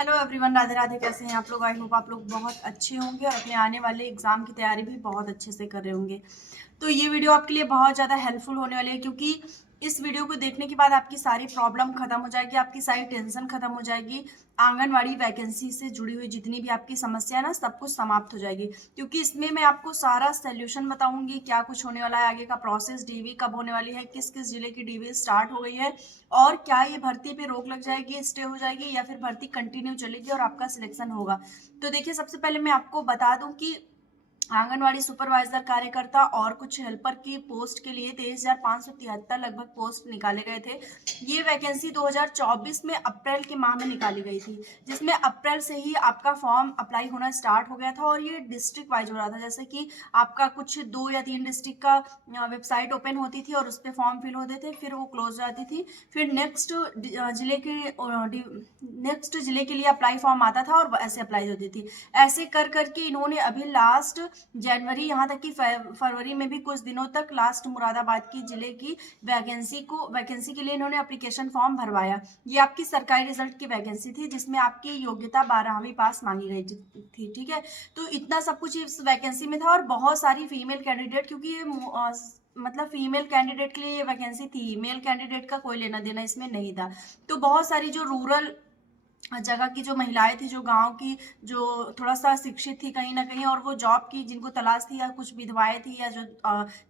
Hello everyone, Radhe Radhe. कैसे हैं आप लोग? आई होप आप लोग बहुत अच्छे होंगे और अपने आने वाले एग्जाम की तैयारी भी बहुत अच्छे से कर रहे होंगे। तो ये वीडियो आपके लिए बहुत ज़्यादा हेल्पफुल होने वाली है, क्योंकि इस वीडियो को देखने के बाद आपकी सारी प्रॉब्लम खत्म हो जाएगी, आपकी सारी टेंशन खत्म हो जाएगी। आंगनवाड़ी वैकेंसी से जुड़ी हुई जितनी भी आपकी समस्या है ना, सब कुछ समाप्त हो जाएगी, क्योंकि इसमें मैं आपको सारा सोल्यूशन बताऊंगी। क्या कुछ होने वाला है, आगे का प्रोसेस, डीवी कब होने वाली है, किस किस जिले की डीवी स्टार्ट हो गई है, और क्या ये भर्ती पे रोक लग जाएगी, स्टे हो जाएगी, या फिर भर्ती कंटिन्यू चलेगी और आपका सिलेक्शन होगा। तो देखिए, सबसे पहले मैं आपको बता दूं कि आंगनवाड़ी सुपरवाइजर, कार्यकर्ता और कुछ हेल्पर की पोस्ट के लिए 23,573 लगभग पोस्ट निकाले गए थे। ये वैकेंसी 2024 में अप्रैल के माह में निकाली गई थी, जिसमें अप्रैल से ही आपका फॉर्म अप्लाई होना स्टार्ट हो गया था, और ये डिस्ट्रिक्ट वाइज हो रहा था। जैसे कि आपका कुछ 2 या 3 डिस्ट्रिक्ट का वेबसाइट ओपन होती थी और उस पर फॉर्म फिल होते थे, फिर वो क्लोज हो जाती थी, फिर नेक्स्ट जिले के लिए अप्लाई फॉर्म आता था और ऐसे अप्लाई होती थी। ऐसे कर करके इन्होंने अभी लास्ट जनवरी, यहाँ तक कि फरवरी में भी कुछ दिनों तक लास्ट मुरादाबाद की जिले की वैकेंसी के लिए इन्होंने एप्लीकेशन फॉर्म भरवाया। ये आपकी सरकारी रिजल्ट की वैकेंसी थी, जिसमें आपकी योग्यता 12वीं पास मांगी गई थी। ठीक है, तो इतना सब कुछ इस वैकेंसी में था, और बहुत सारी फीमेल कैंडिडेट, क्योंकि ये मतलब फीमेल कैंडिडेट के लिए ये वैकेंसी थी, मेल कैंडिडेट का कोई लेना देना इसमें नहीं था। तो बहुत सारी जो रूरल जगह की जो महिलाएं थी, जो गांव की, जो थोड़ा सा शिक्षित थी कहीं ना कहीं, और वो जॉब की जिनको तलाश थी, या कुछ विधवाएं थी, या जो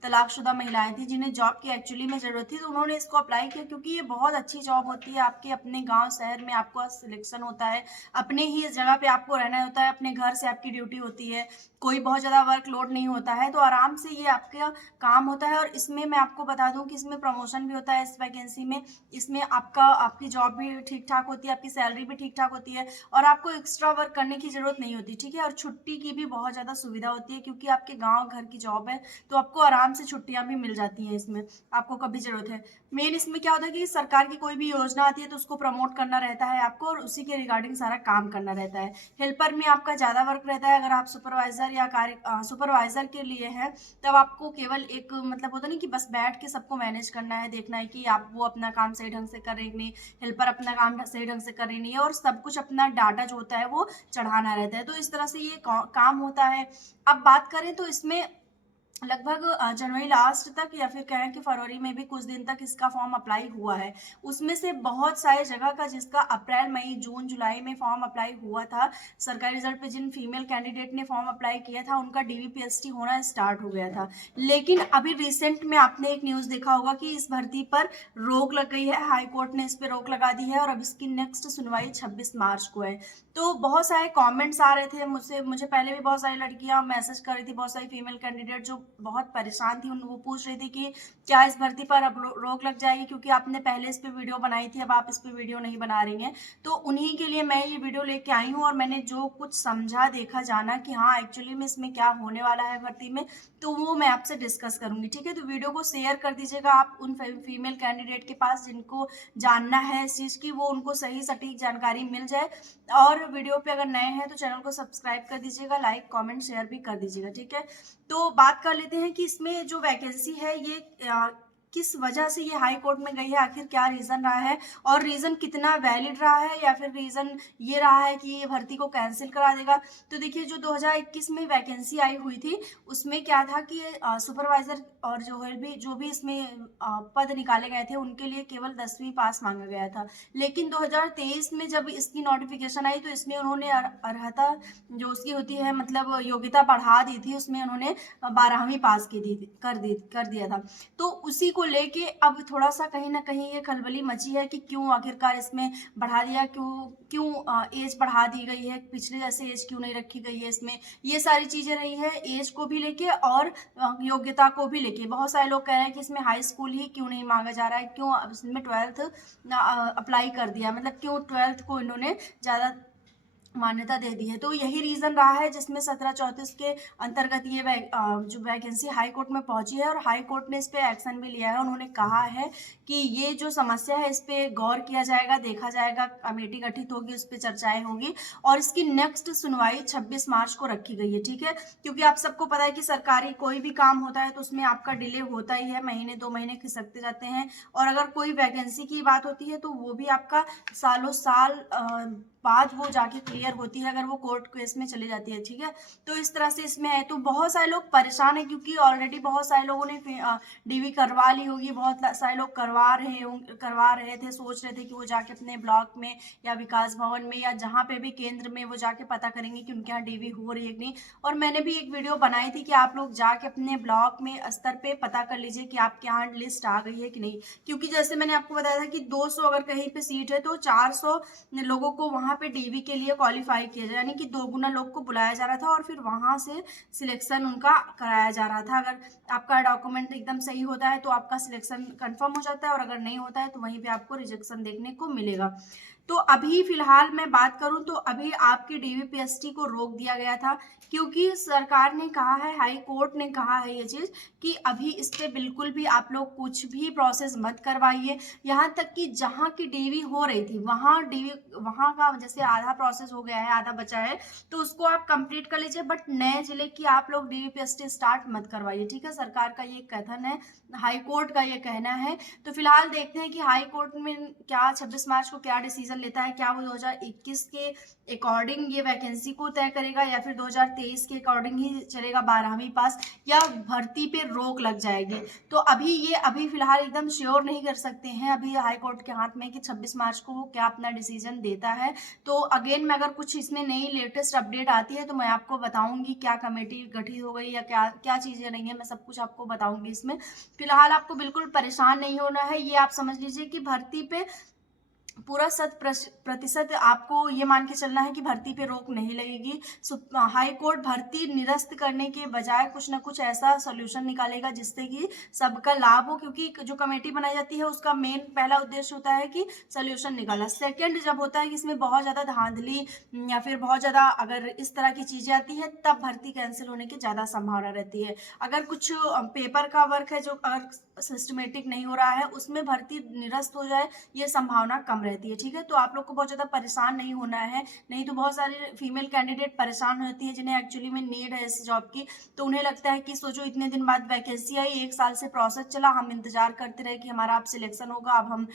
तलाकशुदा महिलाएं थी जिन्हें जॉब की एक्चुअली में जरूरत थी, तो उन्होंने इसको अप्लाई किया, क्योंकि ये बहुत अच्छी जॉब होती है। आपके अपने गांव शहर में आपका सिलेक्शन होता है, अपने ही जगह पे आपको रहना होता है, अपने घर से आपकी ड्यूटी होती है, कोई बहुत ज्यादा वर्कलोड नहीं होता है, तो आराम से ये आपका काम होता है। और इसमें मैं आपको बता दूं कि इसमें प्रमोशन भी होता है इस वैकेंसी में। इसमें आपकी जॉब भी ठीक ठाक होती है, आपकी सैलरी भी ठीक ठाक होती है, और आपको एक्स्ट्रा वर्क करने की जरूरत नहीं होती। ठीक है, और छुट्टी की भी बहुत ज्यादा सुविधा होती है, क्योंकि आपके गांव घर की जॉब है, तो आपको आराम से छुट्टियां भी मिल जाती हैं इसमें, आपको कभी जरूरत है। मेन इसमें क्या होता है कि सरकार की कोई भी योजना आती है तो उसको प्रमोट करना रहता है आपको, और उसी के रिगार्डिंग सारा काम करना रहता है। हेल्पर में आपका ज्यादा वर्क रहता है। अगर आप सुपरवाइजर या सुपरवाइजर के लिए है, तब आपको केवल एक मतलब होता नहीं कि बस बैठ के सबको मैनेज करना है, देखना है कि आप वो अपना काम सही ढंग से कर रहे नहीं, हेल्पर अपना काम सही ढंग से कर रही नहीं है, और सब कुछ अपना डाटा जो होता है वो चढ़ाना रहता है। तो इस तरह से ये काम होता है। अब बात करें तो इसमें लगभग जनवरी लास्ट तक, या फिर कहें कि फरवरी में भी कुछ दिन तक इसका फॉर्म अप्लाई हुआ है। उसमें से बहुत सारे जगह का जिसका अप्रैल मई जून जुलाई में फॉर्म अप्लाई हुआ था, सरकारी रिजल्ट पे जिन फीमेल कैंडिडेट ने फॉर्म अप्लाई किया था, उनका डीवीपीएसटी होना स्टार्ट हो गया था। लेकिन अभी रिसेंट में आपने एक न्यूज देखा होगा कि इस भर्ती पर रोक लग गई है, हाई कोर्ट ने इस पर रोक लगा दी है, और अब इसकी नेक्स्ट सुनवाई 26 मार्च को है। तो बहुत सारे कमेंट्स आ रहे थे मुझे पहले भी बहुत सारी लड़कियां मैसेज कर रही थी, बहुत सारी फीमेल कैंडिडेट जो बहुत परेशान थी, वो पूछ रही थी कि क्या इस भर्ती पर अब रोक लग जाएगी, क्योंकि आपने पहले इस पे वीडियो बनाई थी, अब आप इस पे वीडियो नहीं बना रही हैं। तो उन्हीं के लिए मैं ये वीडियो लेके आई हूँ, और मैंने जो कुछ समझा, देखा, जाना कि हाँ एक्चुअली में इसमें क्या होने वाला है भर्ती में, तो वो मैं आपसे डिस्कस करूंगी। ठीक है, तो वीडियो को शेयर कर दीजिएगा आप उन फीमेल कैंडिडेट के पास जिनको जानना है इस चीज की, वो उनको सही सटीक जानकारी मिल जाए। और वीडियो पे अगर नए हैं तो चैनल को सब्सक्राइब कर दीजिएगा, लाइक कमेंट शेयर भी कर दीजिएगा। ठीक है, तो बात कर लेते हैं कि इसमें जो वैकेंसी है ये किस वजह से ये हाई कोर्ट में गई है, आखिर क्या रीजन रहा है, और रीजन कितना वैलिड रहा है, या फिर रीजन ये रहा है कि ये भर्ती को कैंसिल करा देगा। तो देखिए, जो 2021 में वैकेंसी आई हुई थी, उसमें क्या था कि सुपरवाइजर और जो भी इसमें पद निकाले गए थे, उनके लिए केवल 10वीं पास मांगा गया था। लेकिन 2023 में जब इसकी नोटिफिकेशन आई, तो इसमें उन्होंने अर्हता जो उसकी होती है, मतलब योग्यता बढ़ा दी थी, उसमें उन्होंने 12वीं पास कर दिया था। तो उसी को लेके अब थोड़ा सा कहीं ना कहीं ये खलबली मची है कि क्यों आखिरकार इसमें बढ़ा दिया, क्यों क्यों एज बढ़ा दी गई है, पिछले जैसे एज क्यों नहीं रखी गई है इसमें। ये सारी चीजें रही है, एज को भी लेके और योग्यता को भी लेके। बहुत सारे लोग कह रहे हैं कि इसमें हाई स्कूल ही क्यों नहीं मांगा जा रहा है, क्यों इसमें 12th अप्लाई कर दिया, मतलब क्यों 12th को इन्होंने ज्यादा मान्यता दे दी है। तो यही रीजन रहा है जिसमें 1734 के अंतर्गत ये जो वैकेंसी हाई कोर्ट में पहुंची है, और हाई कोर्ट ने इस पे एक्शन भी लिया है। उन्होंने कहा है कि ये जो समस्या है इस पे गौर किया जाएगा, देखा जाएगा, कमेटी गठित होगी, उस पर चर्चाएं होगी, और इसकी नेक्स्ट सुनवाई 26 मार्च को रखी गई है। ठीक है, क्योंकि आप सबको पता है कि सरकारी कोई भी काम होता है तो उसमें आपका डिले होता ही है, महीने 2 महीने खिसकते जाते हैं। और अगर कोई वैकेंसी की बात होती है तो वो भी आपका सालों साल बाद वो जाके क्लियर होती है, अगर वो कोर्ट केस में चली जाती है, ठीक है। तो इस तरह से इसमें है। तो बहुत सारे लोग परेशान हैं क्योंकि ऑलरेडी बहुत सारे लोगों ने डीवी करवा ली होगी, बहुत सारे लोग करवा रहे थे, सोच रहे थे कि वो जाके अपने ब्लॉक में या विकास भवन में या जहाँ पे भी केंद्र में वो जाके पता करेंगे कि उनके यहाँ डीवी हो रही है कि नहीं। और मैंने भी एक वीडियो बनाई थी कि आप लोग जाके अपने ब्लॉक में स्तर पे पता कर लीजिए कि आपके यहाँ लिस्ट आ गई है कि नहीं, क्योंकि जैसे मैंने आपको बताया था कि 200 अगर कहीं पे सीट है तो 400 लोगों को वहां पे डीवी के लिए क्वालिफाई किया जाए, यानी कि 2 गुना लोग को बुलाया जा रहा था और फिर वहां से सिलेक्शन उनका कराया जा रहा था। अगर आपका डॉक्यूमेंट एकदम सही होता है तो आपका सिलेक्शन कंफर्म हो जाता है, और अगर नहीं होता है तो वहीं पे आपको रिजेक्शन देखने को मिलेगा। तो अभी फिलहाल मैं बात करूं तो अभी आपकी डीवीपीएसटी को रोक दिया गया था, क्योंकि सरकार ने कहा है, हाई कोर्ट ने कहा है ये चीज कि अभी इस पे बिल्कुल भी आप लोग कुछ भी प्रोसेस मत करवाइए। यहाँ तक कि जहाँ की डीवी हो रही थी वहाँ का जैसे आधा प्रोसेस हो गया है, आधा बचा है, तो उसको आप कंप्लीट कर लीजिए, बट नए जिले की आप लोग डीवीपीएसटी स्टार्ट मत करवाइए, ठीक है। सरकार का ये कथन है, हाई कोर्ट का ये कहना है। तो फिलहाल देखते हैं कि हाई कोर्ट में क्या 26 मार्च को क्या डिसीजन लेता है, क्या वो 2021 के अकॉर्डिंग ये वैकेंसी को तय करेगा या फिर 2023 के अकॉर्डिंग ही चलेगा 12वीं पास, या भर्ती पे रोक लग जाएगी। तो अभी फिलहाल एकदम श्योर नहीं कर सकते हैं, अभी हाई कोर्ट के हाथ में कि 26 मार्च को वो क्या अपना डिसीजन देता है। तो अगेन मैं अगर कुछ इसमें नई लेटेस्ट अपडेट आती है तो मैं आपको बताऊंगी, क्या कमेटी गठित हो गई या क्या क्या चीजें नहीं है, मैं सब कुछ आपको बताऊंगी इसमें। फिलहाल आपको बिल्कुल परेशान नहीं होना है, ये आप समझ लीजिए कि भर्ती पे पूरा 100% आपको ये मान के चलना है कि भर्ती पे रोक नहीं लगेगी। हाई कोर्ट भर्ती निरस्त करने के बजाय कुछ ना कुछ ऐसा सोल्यूशन निकालेगा जिससे कि सबका लाभ हो, क्योंकि जो कमेटी बनाई जाती है उसका मेन पहला उद्देश्य होता है कि सोल्यूशन निकाला। सेकंड जब होता है कि इसमें बहुत ज़्यादा धांधली या फिर बहुत ज़्यादा अगर इस तरह की चीज़ें आती है तब भर्ती कैंसिल होने की ज़्यादा संभावना रहती है। अगर कुछ पेपर का वर्क है जो अगर सिस्टमेटिक नहीं हो रहा है उसमें भर्ती निरस्त हो जाए, ये संभावना कम रहती है, ठीक है। तो आप लोग को बहुत ज़्यादा परेशान नहीं होना है, नहीं तो बहुत सारे फीमेल कैंडिडेट परेशान होती है जिन्हें एक्चुअली में नीड है इस जॉब की। तो उन्हें लगता है कि सोचो इतने दिन बाद वैकेंसी आई, 1 साल से प्रोसेस चला, हम इंतजार करते रहे कि हमारा अब सिलेक्शन होगा, अब हम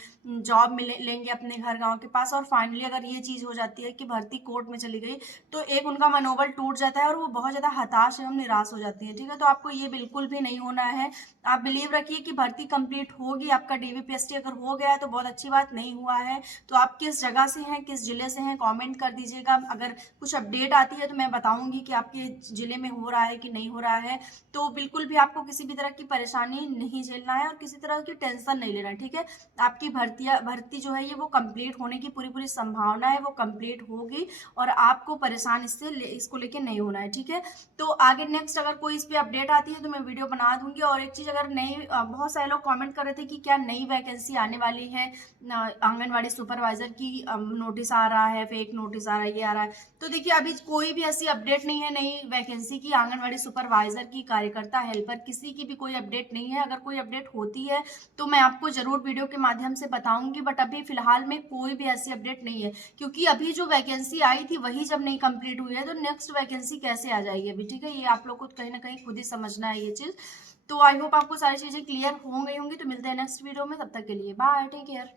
जॉब में लेंगे अपने घर गाँव के पास, और फाइनली अगर ये चीज़ हो जाती है कि भर्ती कोर्ट में चली गई तो एक उनका मनोबल टूट जाता है और वो बहुत ज़्यादा हताश एवं निराश हो जाती है, ठीक है। तो आपको ये बिल्कुल भी नहीं होना है, आप बिलीव रखिए कि भर्ती कंप्लीट होगी। आपका डीवीपीएसटी अगर हो गया है तो बहुत अच्छी बात, नहीं हुआ है तो आप किस जगह से हैं, किस जिले से हैं, कमेंट कर दीजिएगा। अगर कुछ अपडेट आती है तो मैं बताऊंगी कि आपके जिले में हो रहा है कि नहीं हो रहा है। तो बिल्कुल भी आपको किसी भी तरह की परेशानी नहीं झेलना है और किसी तरह की टेंशन नहीं लेना है, ठीक है। आपकी भर्ती जो है ये वो कंप्लीट होने की पूरी पूरी संभावना है, वो कंप्लीट होगी और आपको परेशान इसको लेके नहीं होना है, ठीक है। तो आगे नेक्स्ट अगर कोई इस पे अपडेट आती है तो मैं वीडियो बना दूंगी। और एक चीज़ अगर नई बहुत सारे लोग कमेंट कर रहे थे कि क्या नई वैकेंसी आने वाली है, आंगनवाड़ी सुपरवाइजर की नोटिस आ रहा है, फेक नोटिस आ रहा है, ये आ रहा है। तो देखिए अभी कोई भी ऐसी अपडेट नहीं है नई वैकेंसी की, आंगनवाड़ी सुपरवाइजर की, कार्यकर्ता, हेल्पर, किसी की भी कोई अपडेट नहीं है। अगर कोई अपडेट होती है तो मैं आपको जरूर वीडियो के माध्यम से बताऊंगी, बट अभी फिलहाल में कोई भी ऐसी अपडेट नहीं है, क्योंकि अभी जो वैकेंसी आई थी वही जब नहीं कंप्लीट हुई है तो नेक्स्ट वैकेंसी कैसे आ जाएगी अभी, ठीक है। ये आप लोग को कहीं ना कहीं खुद ही समझना है ये चीज़। तो आई होप आपको सारी चीज़ें क्लियर हो गई होंगी। तो मिलते हैं नेक्स्ट वीडियो में, तब तक के लिए बाय, टेक केयर।